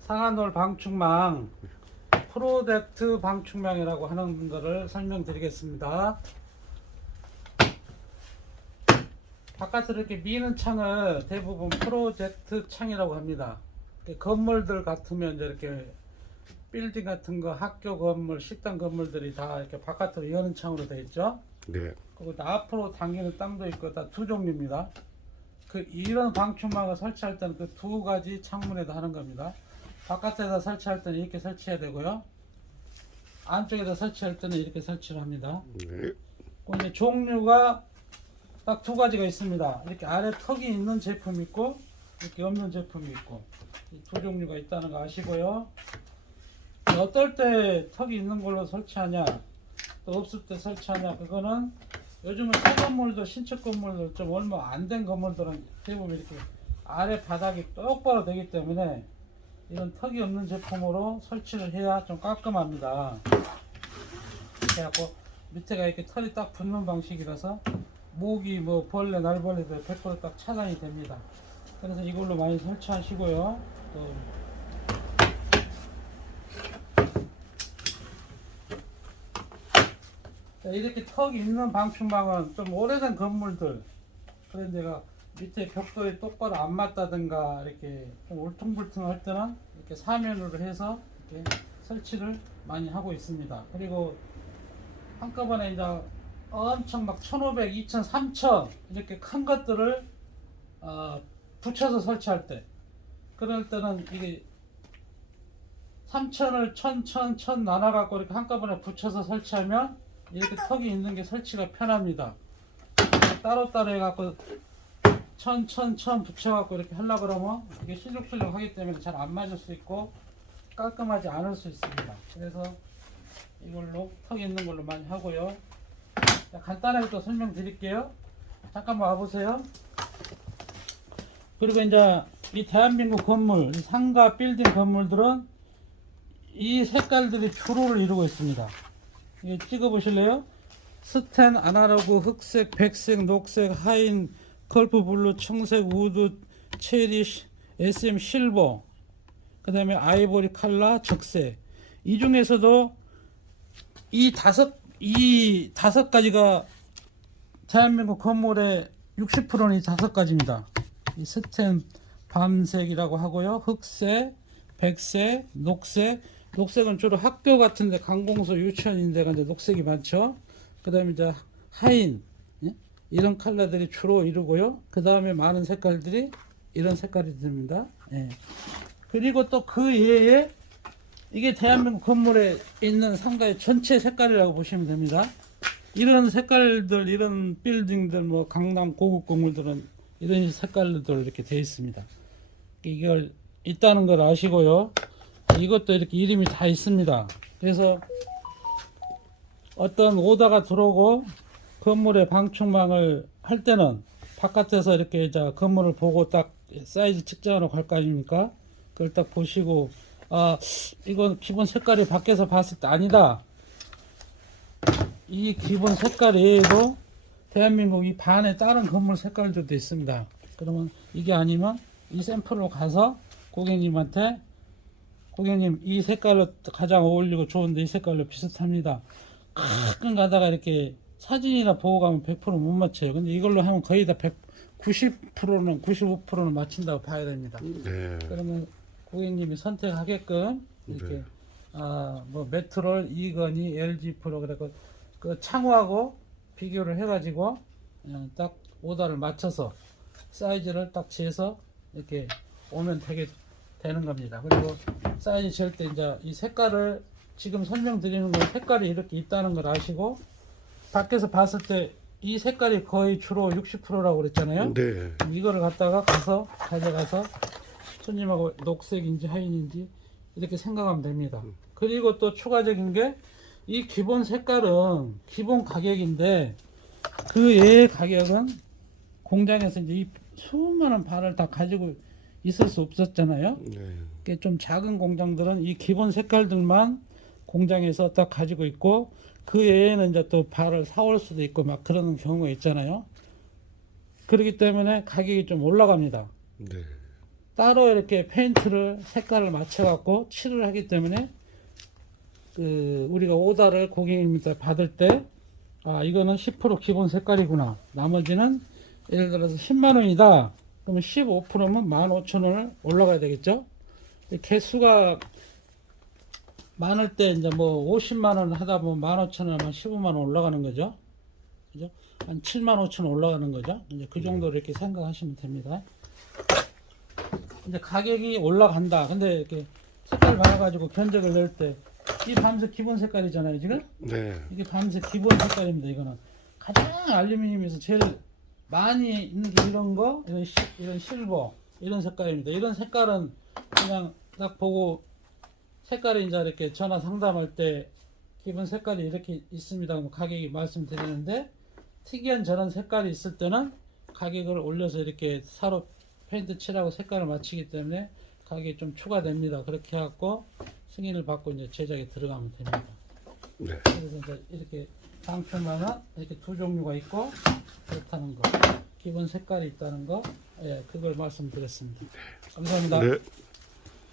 상한홀 방충망 프로젝트 방충망이라고 하는 것을 설명드리겠습니다. 바깥으로 이렇게 미는 창을 대부분 프로젝트 창이라고 합니다. 건물들 같으면 이제 이렇게 빌딩 같은 거, 학교 건물, 식당 건물들이 다 이렇게 바깥으로 여는 창으로 되어 있죠. 네. 그리고 또 앞으로 당기는 땅도 있고 다 두 종류입니다. 이런 방충망을 설치할 때는 그 두 가지 창문에다 하는 겁니다. 바깥에다 설치할 때는 이렇게 설치해야 되고요. 안쪽에다 설치할 때는 이렇게 설치를 합니다. 네. 이제 종류가 딱 두 가지가 있습니다. 이렇게 아래 턱이 있는 제품이 있고 이렇게 없는 제품이 있고 이 두 종류가 있다는 거 아시고요. 어떨 때 턱이 있는 걸로 설치하냐 또 없을 때 설치하냐, 그거는 요즘은 새 건물도 신축 건물도 좀 얼마 안 된 건물들은 대부분 이렇게 아래 바닥이 똑바로 되기 때문에 이런 턱이 없는 제품으로 설치를 해야 좀 깔끔합니다. 그래갖고 밑에가 이렇게 털이 딱 붙는 방식이라서 모기, 뭐 벌레, 날벌레도 100%딱 차단이 됩니다. 그래서 이걸로 많이 설치하시고요. 또 이렇게 턱이 있는 방충망은 좀 오래된 건물들, 그런 데가 밑에 벽돌이 똑바로 안 맞다든가 이렇게 좀 울퉁불퉁할 때는 이렇게 사면으로 해서 이렇게 설치를 많이 하고 있습니다. 그리고 한꺼번에 이제 엄청 막 1500, 2000, 3000 이렇게 큰 것들을 붙여서 설치할 때, 그럴 때는 이게 3000을 1000 나눠 갖고 이렇게 한꺼번에 붙여서 설치하면 이렇게 턱이 있는 게 설치가 편합니다. 따로따로 해갖고 1000 붙여갖고 이렇게 하려고 그러면 이게 실룩실룩 하기 때문에 잘 안 맞을 수 있고 깔끔하지 않을 수 있습니다. 그래서 이걸로 턱이 있는 걸로 많이 하고요. 자, 간단하게 또 설명드릴게요. 잠깐만 와보세요. 그리고 이제 이 대한민국 건물, 이 상가 빌딩 건물들은 이 색깔들이 주로를 이루고 있습니다. 이게 찍어보실래요? 스텐, 아날로그, 흑색, 백색, 녹색, 하인, 걸프 블루, 청색, 우드, 체리, SM 실버, 그 다음에 아이보리 칼라, 적색. 이 중에서도 이 다섯 가지가 대한민국 건물의 60%는 이 다섯 가지입니다. 이 스텐 밤색이라고 하고요. 흑색, 백색, 녹색. 녹색은 주로 학교 같은데 관공서 유치원인데 이제 녹색이 많죠. 그 다음에 이제 하인, 예? 이런 컬러들이 주로 이루고요. 그 다음에 많은 색깔들이 이런 색깔이 됩니다. 예. 그리고 또 그 외에 이게 대한민국 건물에 있는 상가의 전체 색깔이라고 보시면 됩니다. 이런 색깔들, 이런 빌딩들, 뭐 강남 고급 건물들은 이런 색깔들 이렇게 되어 있습니다. 이걸 있다는 걸 아시고요. 이것도 이렇게 이름이 다 있습니다. 그래서 어떤 오다가 들어오고 건물의 방충망을 할 때는 바깥에서 이렇게 이제 건물을 보고 딱 사이즈 측정하러 갈 거 아닙니까? 그걸 딱 보시고, 아, 이건 기본 색깔이 밖에서 봤을 때 아니다. 이 기본 색깔 외에도 대한민국 이 반에 다른 건물 색깔들도 있습니다. 그러면 이게 아니면 이 샘플로 가서 고객님한테, 고객님 이 색깔로 가장 어울리고 좋은데 이 색깔로 비슷합니다. 가끔 가다가 이렇게 사진이나 보고 가면 100% 못 맞춰요. 근데 이걸로 하면 거의 다 90%는 95%는 맞춘다고 봐야 됩니다. 네. 그러면 고객님이 선택하게끔 이렇게 네. 뭐 메트롤, 이건희, LG 프로 그래서 그 창호하고 비교를 해가지고 그냥 딱 오다를 맞춰서 사이즈를 딱 재서 이렇게 오면 되는 겁니다. 그리고 사이즈 잴 때 이제 이 색깔을 지금 설명드리는 건 색깔이 이렇게 있다는 걸 아시고, 밖에서 봤을 때 이 색깔이 거의 주로 60%라고 그랬잖아요. 네. 이거를 갖다가 가져가서 손님하고 녹색인지 하인인지 이렇게 생각하면 됩니다. 그리고 또 추가적인 게 이 기본 색깔은 기본 가격인데 그 외의 가격은 공장에서 이제 이 수많은 발을 다 가지고 있을 수 없었잖아요. 네. 좀 작은 공장들은 이 기본 색깔들만 공장에서 딱 가지고 있고 그 외에는 이제 또 발을 사올 수도 있고 막 그런 경우가 있잖아요. 그렇기 때문에 가격이 좀 올라갑니다. 네. 따로 이렇게 페인트를 색깔을 맞춰 갖고 칠을 하기 때문에 우리가 오다를 고객님한테 받을 때 이거는 10% 기본 색깔이구나, 나머지는 예를 들어서 10만원이다 그러면 15%면 15,000원을 올라가야 되겠죠. 개수가 많을 때 이제 뭐 50만원 하다 보면 15,000원, 15만원 올라가는 거죠. 그죠? 한 75,000원 올라가는 거죠. 이제 그 정도로 이렇게 생각하시면 됩니다. 이제 가격이 올라간다. 근데 이렇게 색깔 많아가지고 견적을 낼 때 이 밤색 기본 색깔이잖아요, 지금? 네. 이게 밤색 기본 색깔입니다. 이거는 가장 알루미늄에서 제일 많이 있는 게 이런 거, 이런 실버, 이런 색깔입니다. 이런 색깔은 그냥 딱 보고 색깔이 이제 이렇게 전화 상담할 때 기본 색깔이 이렇게 있습니다. 그럼 가격이 말씀드리는데, 특이한 저런 색깔이 있을 때는 가격을 올려서 이렇게 사로 페인트 칠하고 색깔을 맞추기 때문에 가격이 좀 추가됩니다. 그렇게 해갖고 승인을 받고 이제 제작에 들어가면 됩니다. 네. 그래서 이제 이렇게 방편만은 이렇게 두 종류가 있고 그렇다는 거, 기본 색깔이 있다는 거, 예, 그걸 말씀드렸습니다. 감사합니다. 네.